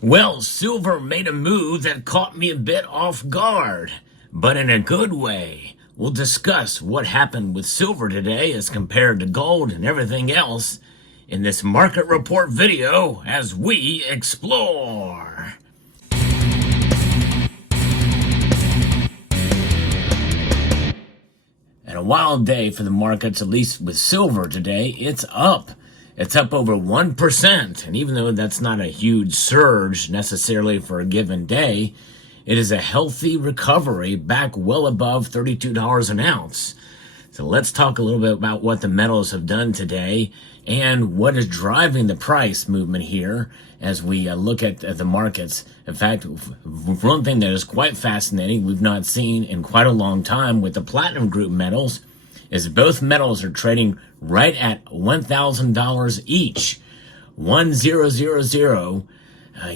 Well, silver made a move that caught me a bit off guard, but in a good way. We'll discuss what happened with silver today as compared to gold and everything else in this market report video as we explore. And a wild day for the markets, at least with silver today. It's up. It's up over 1%. And even though that's not a huge surge necessarily for a given day, it is a healthy recovery back well above $32 an ounce. So let's talk a little bit about what the metals have done today and what is driving the price movement here as we look at the markets. In fact, one thing that is quite fascinating, we've not seen in quite a long time with the platinum group metals, is both metals are trading right at $1,000 each. 1000.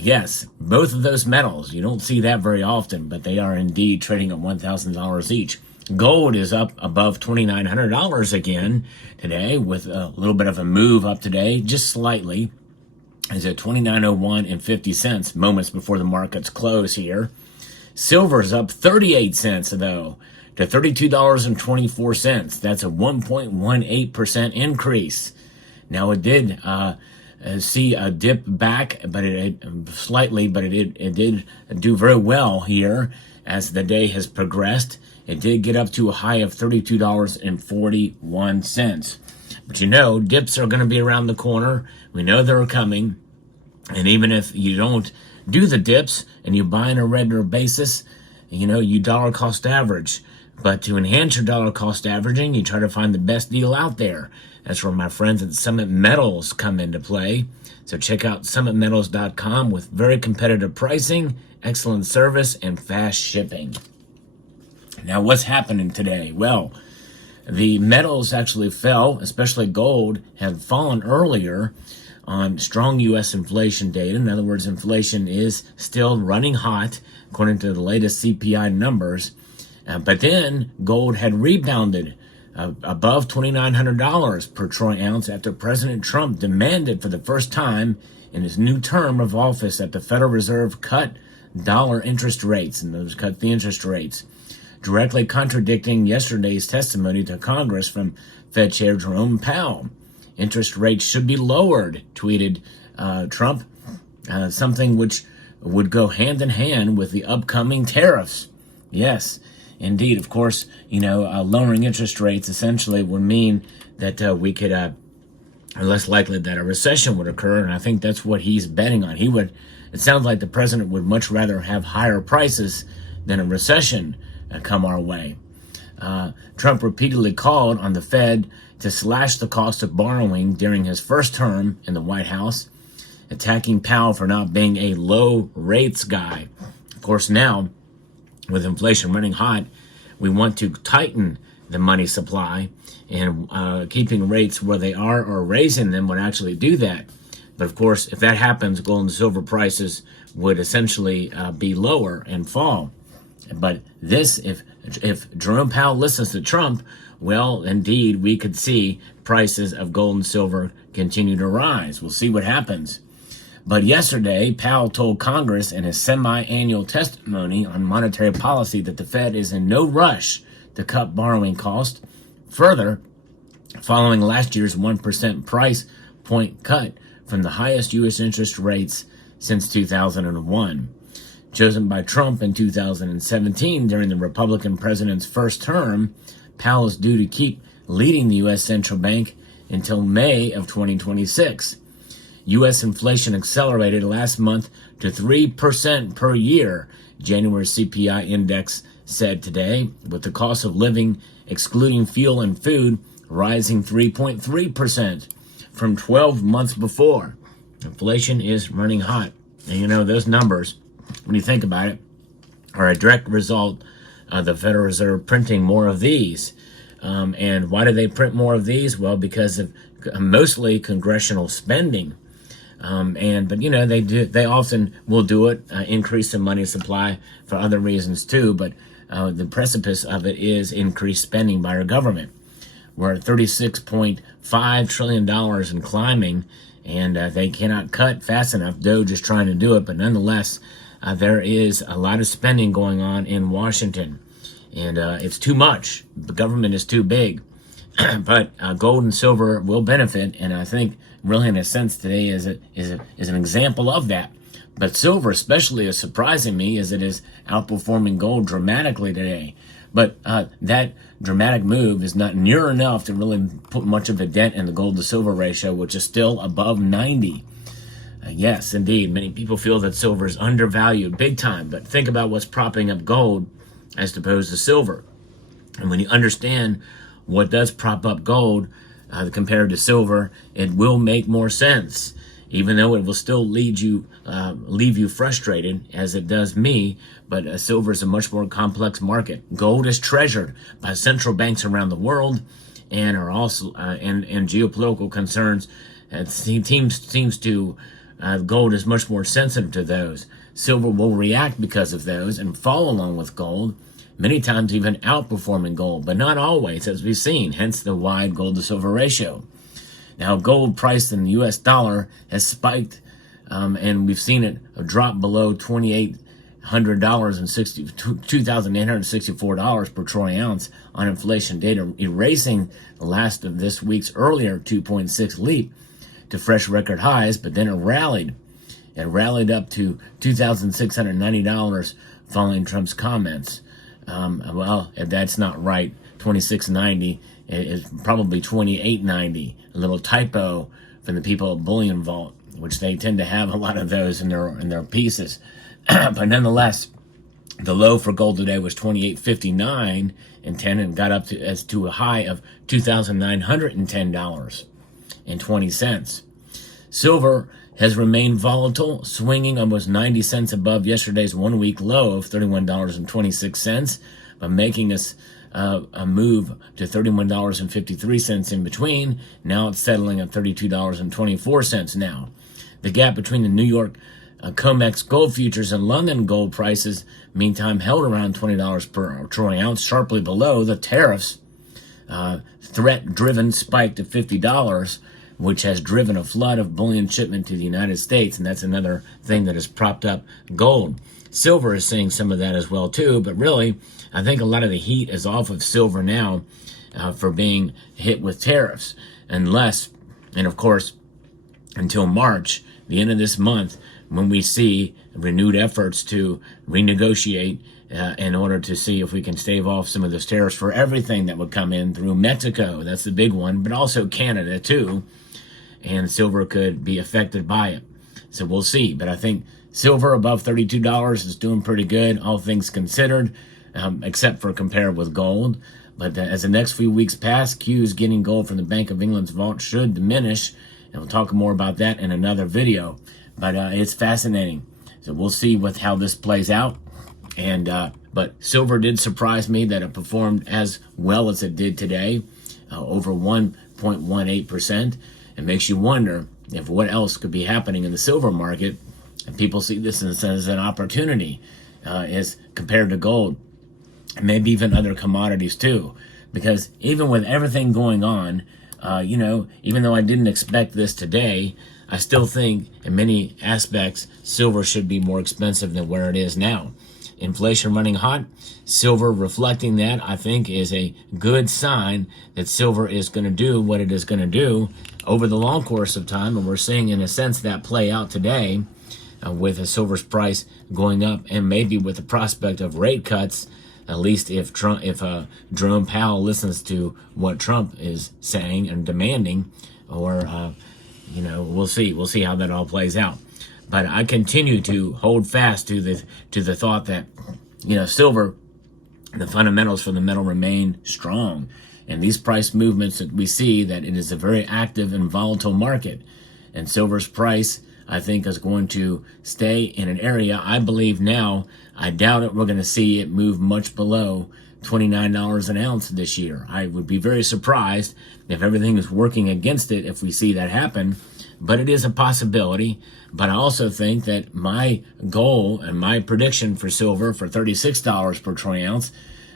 Yes, both of those metals. You don't see that very often, but they are indeed trading at $1,000 each. Gold is up above $2,900 again today with a little bit of a move up today, just slightly. Is at $29.01 moments before the markets close here. Silver's up 38 cents though to $32.24. That's a 1.18% increase. Now it did see a dip back, but it did do very well here as the day has progressed. It did get up to a high of $32.41. But you know, dips are going to be around the corner. We know they're coming. And even if you don't do the dips and you buy on a regular basis, you know, you dollar cost average. But to enhance your dollar cost averaging, you try to find the best deal out there. That's where my friends at Summit Metals come into play. So check out summitmetals.com with very competitive pricing, excellent service, and fast shipping. Now, what's happening today? Well, the metals actually fell, especially gold, had fallen earlier on strong U.S. inflation data. In other words, inflation is still running hot, according to the latest CPI numbers. But then gold had rebounded above $2,900 per troy ounce after President Trump demanded for the first time in his new term of office that the Federal Reserve cut dollar interest rates, and those cut the interest rates, directly contradicting yesterday's testimony to Congress from Fed Chair Jerome Powell. Interest rates should be lowered, tweeted Trump, something which would go hand in hand with the upcoming tariffs. Yes, indeed. Of course, you know, lowering interest rates essentially would mean that we could, less likely that a recession would occur, and I think that's what he's betting on. It sounds like the president would much rather have higher prices than a recession come our way. Trump repeatedly called on the Fed to slash the cost of borrowing during his first term in the White House, attacking Powell for not being a low rates guy. Of course, now, with inflation running hot, we want to tighten the money supply, and keeping rates where they are or raising them would actually do that. But of course, if that happens, gold and silver prices would essentially be lower and fall. But this, if Jerome Powell listens to Trump, well, indeed, we could see prices of gold and silver continue to rise. We'll see what happens. But yesterday, Powell told Congress in his semi-annual testimony on monetary policy that the Fed is in no rush to cut borrowing costs. Further, following last year's 1% price point cut from the highest U.S. interest rates since 2001. Chosen by Trump in 2017 during the Republican president's first term, Powell is due to keep leading the U.S. Central Bank until May of 2026. U.S. inflation accelerated last month to 3% per year, January CPI index said today, with the cost of living, excluding fuel and food, rising 3.3% from 12 months before. Inflation is running hot. And you know, those numbers, when you think about it, are a direct result of the Federal Reserve printing more of these. And why do they print more of these? Well, because of mostly congressional spending. But you know, they often will do it, increase the money supply for other reasons too. But the precipice of it is increased spending by our government. We're at $36.5 trillion and climbing, and they cannot cut fast enough. Doge is trying to do it, but nonetheless, there is a lot of spending going on in Washington, and it's too much. The government is too big. But gold and silver will benefit, and I think really in a sense today is an example of that. But silver especially is surprising me, as it is outperforming gold dramatically today. But that dramatic move is not near enough to really put much of a dent in the gold to silver ratio, which is still above 90. Yes, indeed, many people feel that silver is undervalued big time, but think about what's propping up gold as opposed to silver. And when you understand what does prop up gold compared to silver, it will make more sense, even though it will still leave you frustrated, as it does me. But silver is a much more complex market. Gold is treasured by central banks around the world, and are also and geopolitical concerns. Seems to gold is much more sensitive to those. Silver will react because of those and fall along with gold, many times even outperforming gold, but not always, as we've seen, hence the wide gold to silver ratio. Now, gold priced in the US dollar has spiked, and we've seen it drop below $2,864 per troy ounce on inflation data, erasing the last of this week's earlier 2.6 leap to fresh record highs, but then it rallied. It rallied up to $2,690 following Trump's comments. Well, if that's not right, 2690 is probably 2890. A little typo from the people at Bullion Vault, which they tend to have a lot of those in their pieces. But nonetheless, the low for gold today was 2859 and 10, and got up to a high of $2,910.20. Silver has remained volatile, swinging almost 90 cents above yesterday's one-week low of $31.26, but making us a move to $31.53 in between. Now it's settling at $32.24 now. The gap between the New York COMEX gold futures and London gold prices, meantime, held around $20 per troy ounce, sharply below the tariffs threat-driven spike to $50, which has driven a flood of bullion shipment to the United States, and that's another thing that has propped up gold. Silver is seeing some of that as well too, but really, I think a lot of the heat is off of silver now for being hit with tariffs, and of course, until March, the end of this month, when we see renewed efforts to renegotiate in order to see if we can stave off some of those tariffs for everything that would come in through Mexico. That's the big one, but also Canada too. And silver could be affected by it. So we'll see. But I think silver above $32 is doing pretty good, all things considered, except for compared with gold. But as the next few weeks pass, Q's getting gold from the Bank of England's vault should diminish. And we'll talk more about that in another video. But it's fascinating. So we'll see how this plays out. And but silver did surprise me that it performed as well as it did today, over 1.18%. It makes you wonder if what else could be happening in the silver market, and people see this as an opportunity as compared to gold, and maybe even other commodities too. Because even with everything going on, even though I didn't expect this today, I still think in many aspects silver should be more expensive than where it is now. Inflation running hot, silver reflecting that, I think, is a good sign that silver is going to do what it is going to do over the long course of time. And we're seeing, in a sense, that play out today with the silver's price going up, and maybe with the prospect of rate cuts, at least if Jerome Powell listens to what Trump is saying and demanding, or, we'll see. We'll see how that all plays out. But I continue to hold fast to the thought that, silver, the fundamentals for the metal remain strong. And these price movements that we see, that it is a very active and volatile market. And silver's price, I think, is going to stay in an area. I believe now, I doubt it, we're going to see it move much below $29 an ounce this year. I would be very surprised if everything is working against it if we see that happen. But it is a possibility. But I also think that my goal and my prediction for silver for $36 per troy ounce,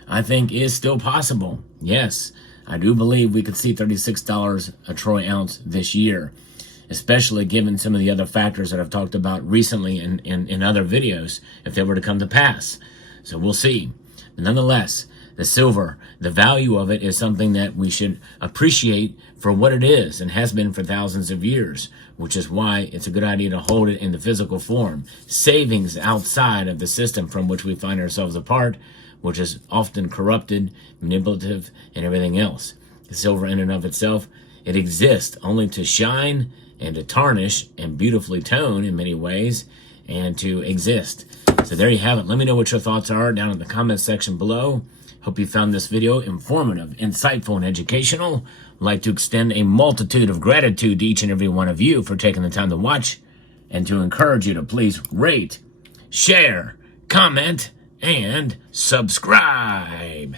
I think, is still possible. Yes, I do believe we could see $36 a troy ounce this year. especially given some of the other factors that I've talked about recently in other videos, if they were to come to pass. So we'll see. But nonetheless, the silver, the value of it is something that we should appreciate for what it is and has been for thousands of years, which is why it's a good idea to hold it in the physical form. Savings outside of the system from which we find ourselves a part, which is often corrupted, manipulative, and everything else. The silver in and of itself, it exists only to shine and to tarnish and beautifully tone in many ways and to exist. So there you have it. Let me know what your thoughts are down in the comments section below. Hope you found this video informative, insightful, and educational. I'd like to extend a multitude of gratitude to each and every one of you for taking the time to watch and to encourage you to please rate, share, comment, and subscribe.